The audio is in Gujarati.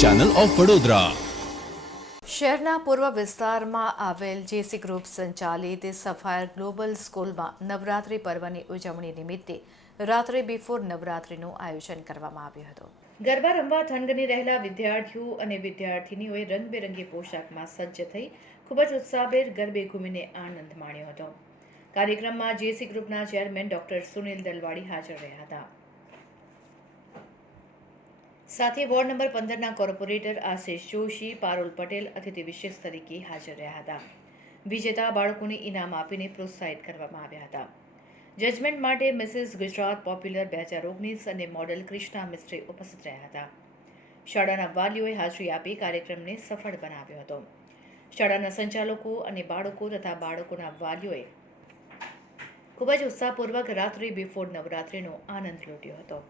ચેનલ ઓફ વડોદરા શહેરના પૂર્વ વિસ્તારમાં આવેલ જેસી ગ્રુપ સંચાલિત સફાયર ગ્લોબલ સ્કૂલમાં નવરાત્રિ પર્વની ઉજવણી નિમિત્તે રાત્રે બિફોર નવરાત્રિનું આયોજન કરવામાં આવ્યું હતું. ગરબા રમવા થનગની રહેલા વિદ્યાર્થીઓ અને વિદ્યાર્થિનીઓએ રંગબેરંગી પોશાકમાં સજ્જ થઈ ખૂબ જ ઉત્સાહભેર ગરબે ઘૂમીને આનંદ માણ્યો હતો. કાર્યક્રમમાં જેસી ગ્રુપના ચેરમેન ડોક્ટર સુનિલ દલવાડી હાજર રહ્યા હતા. સાથે વોર્ડ નંબર પંદરના કોર્પોરેટર આશિષ જોશી, પારુલ પટેલ અતિથિ વિશેષ તરીકે હાજર રહ્યા હતા. વિજેતા બાળકોને ઇનામ આપીને પ્રોત્સાહિત કરવામાં આવ્યા હતા. જજમેન્ટ માટે મિસિસ ગુજરાત પોપ્યુલર બે હજાર ઓગણીસ અને મોડલ ક્રિષ્ના મિસ્ત્રી ઉપસ્થિત રહ્યા હતા. શાળાના વાલીઓએ હાજરી આપી કાર્યક્રમને સફળ બનાવ્યો હતો. શાળાના સંચાલકો અને બાળકો તથા બાળકોના વાલીઓએ ખૂબ જ ઉત્સાહપૂર્વક રાત્રિ બિફોર નવરાત્રિનો આનંદ લૂંટ્યો હતો.